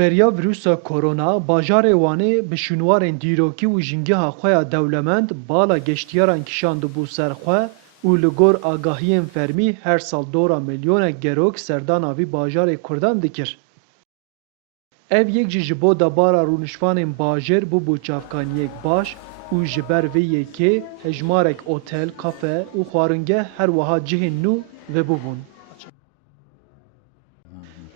beriya virüsa korona, bajarê Wanê bi şûnwarên dîrokî û jîngeha xwe ya dewlemend bala geştyaran kişand bû ser xwe û li gor agahiyên fermî her sal dora milyonek gerok serdana vî bajarê Kurdan dikir. Ev yek jî ji bo debara rûnişvanên bajêr bûbû çavkaniyek baş û ji ber vê yekê hejmarek otel, kafe û xwaringeh her wiha cihên nû vebûbûn.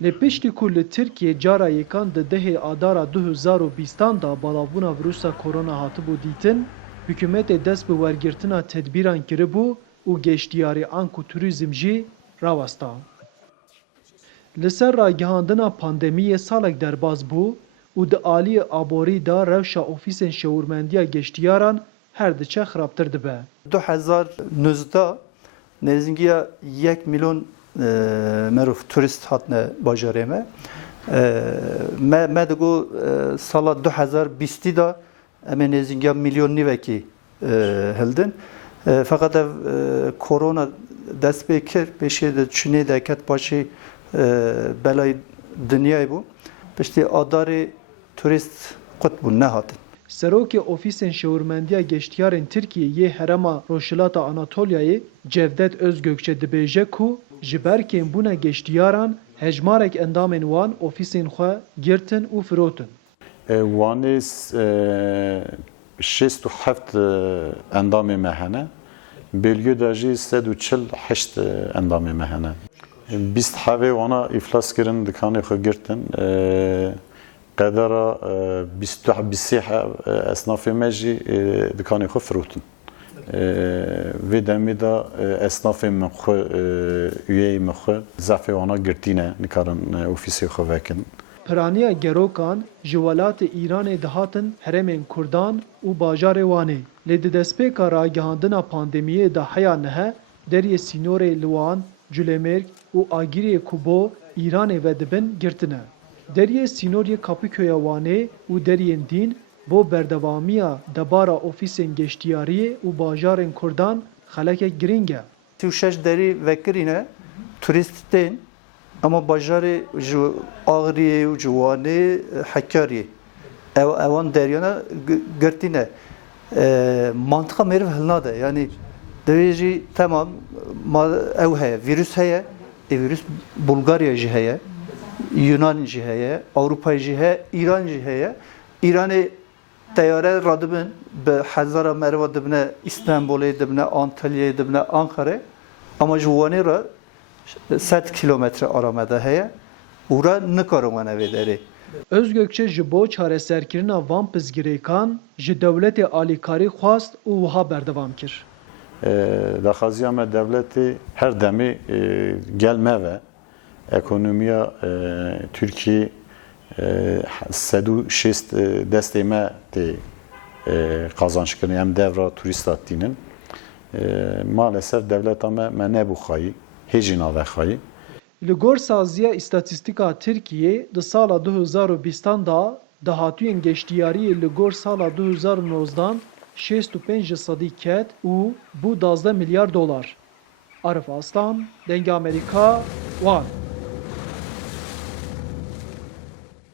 Lê piştî ku li Tirkiye cara yekan di dehê adara 2020 da balavbûna vîrusa korona hatibû dîtin, hikûmetê dest bi wergirtina tedbîran kiribû û geştyarî an ku turîzm jî rawesta. Li ser ragihandina pandemiyê salek derbas bû û di aliyê aborî da rewşa ofîsên şewirmendiya geştyaran her diçe xirabtir dibe. 2019 nêzîngiya 1 milyon merov turist hatine bajarê me. Me digo sala 2020 da em ê nêzîngiya milyon nîvekî hildin. Fakat ev korona dest pê kir pêşê de Çînê de ket paşê belayê dinyayê bû. Piştî adarê turist qut bûn nehatin. Serokê Ofîsên Şewirmendiya Geştyarên Tirkiyeyê Herêma Rojhilata Anatolyayê Cevdet Özgökçe dibêje ku ji ber kêmbûna geştyaran hejmarek endamên wan ofîsên xwe girtin û firotin. Wanê 67 endamê me hene. Bêlgê de jî 148 endamê me hene. 27 wana îflas kirin dikanê xwe girtin. Qedera 23 esnafê me jî dikanê xwe firotin. Vê demê da esnafên min xwe üyeyê me xwe zefê wana girtîne nikarin ofîsê xwe vekin. Piraniya gerokan ji welatê Îranê dihatin herêmên Kurdan û bajarê Wanê. Lê di destpêka ragihandina pandemiyê de heya nihe deriyê sînorê li Wan, Culemêrg û agiriyê ku bo Îranê ve dibin girtine. Deriyê sînoriyê Kapıköy'ya Wanê û deriyên dîn bo berdewamiya debara ofîsên geştyariyê û bajarên Kurdan xelekek giring e. 36 derî vekirîne turist tên ama bajarê ji Agiriyê û ji Wanê Hekariyê. Ewan deryana girtîne. Mantıqa meriv hilnade. Yani devê jî temam ew heye, virüs heye. Virüs Bulgarya jî heye. Yunan jî heye, Avrupa jî heye, İran jî heye. İranê teyare radibin bi hezara merva dibine İstanbul'ê dibine, Antalya'ya dibine, Ankara. Ama ji Wanê re 100 kilometre aramada heye. Ûra nikarin wan evê derê. Özgökçe ji bo çareserkirina van pizgirêkan ji dewletê alîkarî xwast û wiha berdewam kir. Daxwaziya me devletê her demê gelme ve ekonomiya Türkiye 106 destê me tê qazançkirin em devra turîst hatînin. Maalesef devleta me nebû xayî, hêjî nave xayî. Li gor saziya îstatîstîka Tirkiyê di sala 2020 da dahatûyên geştyariyê li gor sala 2019 65% ket û bû 12 milyar dolar. Arif Aslan, Dengê Amerîka, Wan.